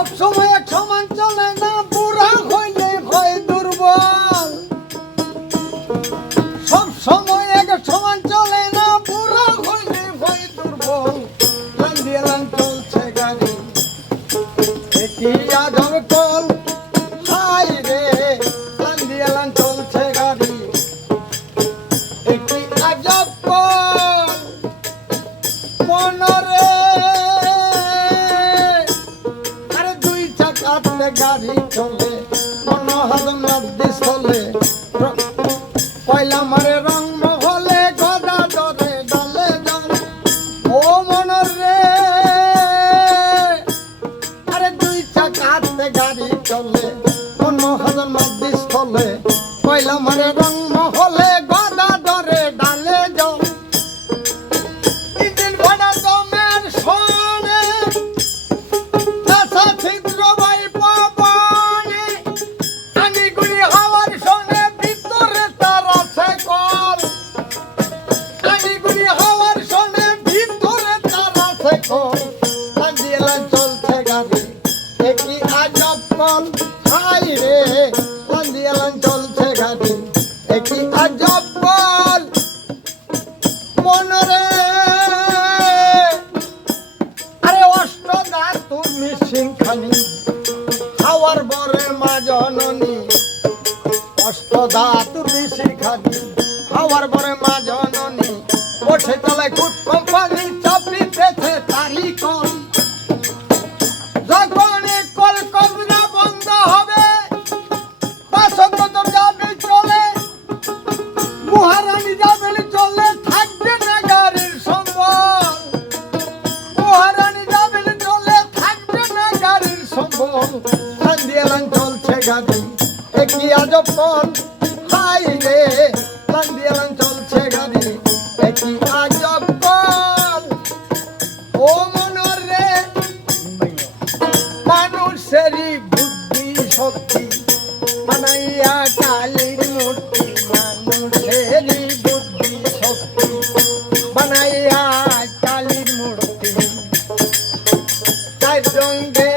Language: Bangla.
সব সময় এক সমান চলে না, বুড়া হইলে হয় দুর্বল। সব সময় এক সমান চলে না, বুড়া হইলে হয় দুর্বল। লাইন দিয়ে লাইন চলছে গাড়ি, এটি আজব কল। হাই রে, লাইন দিয়ে লাইন চলছে গাড়ি, এটি আজব কল। মনরে আরে দুই চাকাতে গাড়ি চলে, মনোহর নদী চলে। পয়লা মারে রং মহলে, গদা দরে দলে দলে। ও মনরে আরে দুই চাকাতে গাড়ি চলে, মনোহর নদী চলে। পয়লা মারে রং মহলে, গদা দরে ডালে জল। ইঞ্জিন ভাড়া দমের শোনে, কাঁচা ছিদ্র বাই পবনে। আঙিগুড়ি হাওয়ার শোনে, ভিতরে তার আছে কল। আঙিগুড়ি হাওয়ার শোনে, ভিতরে তার আছে কল। লাইন দিয়ে লাইন চলছে গাড়ি, একই আজব কল। হাই রে, লাইন দিয়ে লাইন চলছে গাড়ি, একই আজব কল। মনরে আরে অষ্টদা তুমি সিংখানি, হাওয়ার বরে মা জননী। অষ্টদা তুমি সিংখানি, হাওয়ার বরে মা জননী। বসে চলে গুড কোম্পানি, চাপি পেছে তারি কল। যখন এই কল কবরা বন্ধ হবে, বাসন্ত যাবে চলে, মহারানী যাবেন চলে, থাকবে না গাড়ির সম্বল। মহারানী যাবেন চলে, থাকবে না গাড়ির সম্বল। লাইন দিয়ে লাইন চলছে গাড়ি, একই আজব কল। হাই রে, লাইন দিয়ে লাইন চলছে গাড়ি, একই আজব কল। ও মনরে মানুষেরই বুদ্ধি শক্তি, বানাইয়া কালীর মূর্তি। মানুষেরই বুদ্ধি শক্তি, বানাইয়া কালীর মূর্তি। চার রঙে